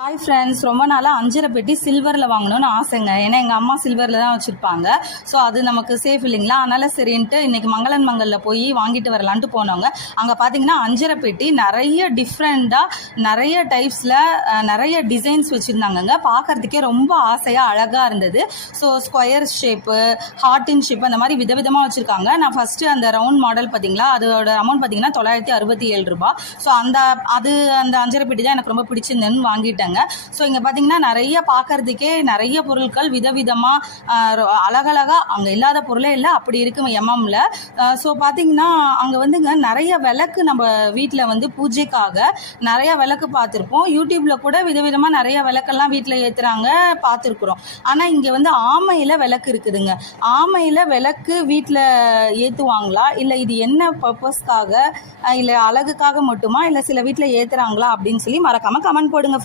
Hi friends, ரொம்ப நாளாக அஞ்சரை பெட்டி சில்வரில் வாங்கணும்னு ஆசைங்க. ஏன்னா எங்கள் அம்மா சில்வரில் தான் வச்சுருப்பாங்க. ஸோ அது நமக்கு சேஃப் இல்லைங்களா? அதனால் சரின்ட்டு இன்றைக்கி மங்களன் மங்களில் போய் வாங்கிட்டு வரலான்ட்டு போனவங்க. அங்கே பார்த்தீங்கன்னா அஞ்சரை பெட்டி நிறைய டிஃப்ரெண்ட்டாக நிறைய டைப்ஸில் நிறைய டிசைன்ஸ் வச்சுருந்தாங்கங்க. பார்க்குறதுக்கே ரொம்ப ஆசையாக அழகாக இருந்தது. So square shape, heart shape அந்த மாதிரி விதவிதமாக வச்சுருக்காங்க. நான் ஃபஸ்ட்டு அந்த ரவுண்ட் மாடல் பார்த்தீங்களா, அதோட அமௌண்ட் பார்த்தீங்கன்னா 967 ரூபா. ஸோ அந்த அஞ்சரை பெட்டி தான் எனக்கு ரொம்ப பிடிச்சிருந்தேன்னு வாங்கிட்டேன். ஸோ இங்கே பார்த்தீங்கன்னா நிறைய பார்க்கறதுக்கே நிறைய பொருட்கள் விதவிதமாக அழகழகாக அங்கே இல்லாத பொருளே இல்லை, அப்படி இருக்கும் எம்எம்ல. ஸோ பார்த்தீங்கன்னா அங்கே வந்துங்க நிறைய விளக்கு நம்ம வீட்டில் வந்து பூஜைக்காக நிறைய விளக்கு பார்த்துருப்போம். யூடியூப்பில் கூட விதவிதமாக நிறைய விளக்கெல்லாம் வீட்டில் ஏற்றுறாங்க பார்த்துருக்குறோம். ஆனால் இங்கே வந்து ஆமையில் விளக்கு இருக்குதுங்க. ஆமையில் விளக்கு வீட்டில் ஏற்றுவாங்களா, இல்லை இது என்ன பர்பஸ்க்காக, இல்லை அழகுக்காக மட்டுமா, இல்லை சில வீட்டில் ஏற்றுறாங்களா அப்படின்னு சொல்லி மறக்காமல் கமெண்ட் போடுங்க ஃப்ரெண்ட்ஸ்.